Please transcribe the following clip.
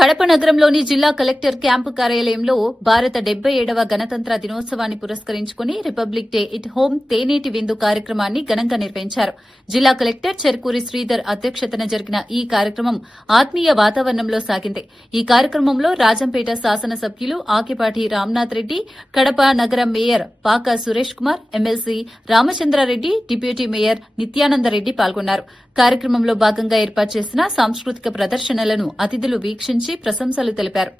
కడప నగరంలోని జిల్లా collector camp కార్యాలయంలో భారత 77వ గణతంత్ర దినోత్సవాన్ని పురస్కరించుకుని రిపబ్లిక్ డే ఇట్ హోం తేనేటి విందు కార్యక్రమాన్ని ఘనంగా నిర్వహించారు. జిల్లా కలెక్టర్ చెరుకూరి శ్రీధర్ అధ్యక్షతన జరిగిన ఈ కార్యక్రమం ఆత్మీయ వాతావరణంలో సాగింది. ఈ కార్యక్రమంలో రాజంపేట శాసనసభ్యులు ఆకిపాటి రామ్నాథ్ రెడ్డి, కడప నగర మేయర్ పాక Suresh Kumar, MLC Ramachandra Reddy, deputy mayor Nityananda Reddy పాల్గొన్నారు. కార్యక్రమంలో భాగంగా ఏర్పాటు చేసిన సాంస్కృతిక ప్రదర్శనలను అతిథులు వీక్షించి ప్రశంసలు తెలిపారు.